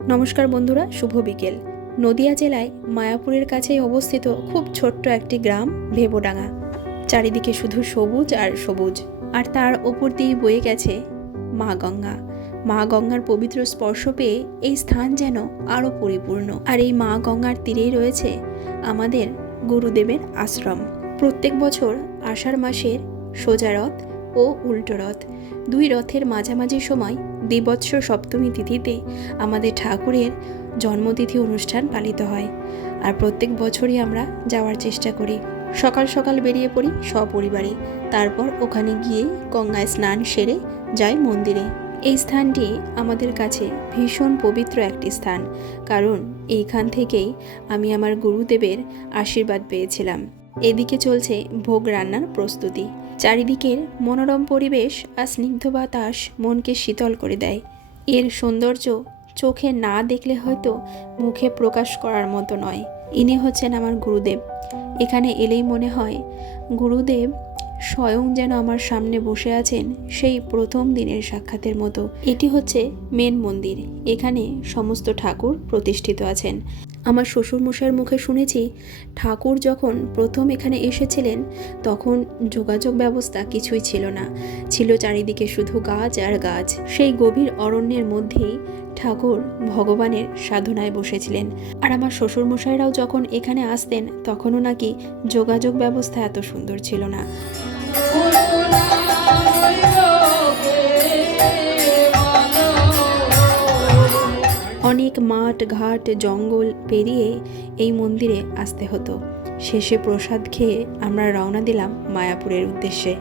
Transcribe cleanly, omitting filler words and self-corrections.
নমস্কার বন্ধুরা, শুভ বিকেল। নদিয়া জেলায় মায়াপুরের কাছেই অবস্থিত খুব ছোট্ট একটি গ্রাম ভেবডাঙ্গা। চারিদিকে শুধু সবুজ আর সবুজ, আর তার ওপর দিয়ে বয়ে গেছে মা গঙ্গা। মা গঙ্গার পবিত্র স্পর্শ পেয়ে এই স্থান যেন আরও পরিপূর্ণ। আর এই মা গঙ্গার তীরেই রয়েছে আমাদের গুরুদেবের আশ্রম। প্রত্যেক বছর আষাঢ় মাসের সোজা রথ ও উল্টো রথ, দুই রথের মাঝামাঝি সময় দেবৎসর সপ্তমী তিথিতে আমাদের ঠাকুরের জন্মতিথি অনুষ্ঠান পালিত হয়। আর প্রত্যেক বছরই আমরা যাওয়ার চেষ্টা করি। সকাল সকাল বেরিয়ে পড়ি সপরিবারে, তারপর ওখানে গিয়ে গঙ্গায় স্নান সেরে যাই মন্দিরে। এই স্থানটি আমাদের কাছে ভীষণ পবিত্র একটি স্থান, কারণ এইখান থেকেই আমি আমার গুরুদেবের আশীর্বাদ পেয়েছিলাম। এদিকে চলছে ভোগ রান্নার প্রস্তুতি। চারিদিকের মনোরম পরিবেশ আর স্নিগ্ধ বাতাস মনকে শীতল করে দেয়। এর সৌন্দর্য চোখে না দেখলে হয়তো মুখে প্রকাশ করার মতো নয়। ইনি হচ্ছেন আমার গুরুদেব। এখানে এলেই মনে হয় গুরুদেব স্বয়ং যেন আমার সামনে বসে আছেন, সেই প্রথম দিনের সাক্ষাতের মতো। এটি হচ্ছে মেন মন্দির। এখানে সমস্ত ঠাকুর প্রতিষ্ঠিত আছেন। আমার শ্বশুরমশাইয়ের মুখে শুনেছি, ঠাকুর যখন প্রথম এখানে এসেছিলেন তখন যোগাযোগ ব্যবস্থা কিছুই ছিল না, ছিল চারিদিকে শুধু গাছ আর গাছ। সেই গভীর অরণ্যের মধ্যেই ঠাকুর ভগবানের সাধনায় বসেছিলেন। আর আমার শ্বশুরমশাইরাও যখন এখানে আসতেন তখনও নাকি যোগাযোগ ব্যবস্থা এত সুন্দর ছিল না। অনেক মাঠ ঘাট জঙ্গল পেরিয়ে এই মন্দিরে আসতে হতো। শেষে প্রসাদ খেয়ে আমরা রওনা দিলাম মায়াপুরের উদ্দেশ্যে।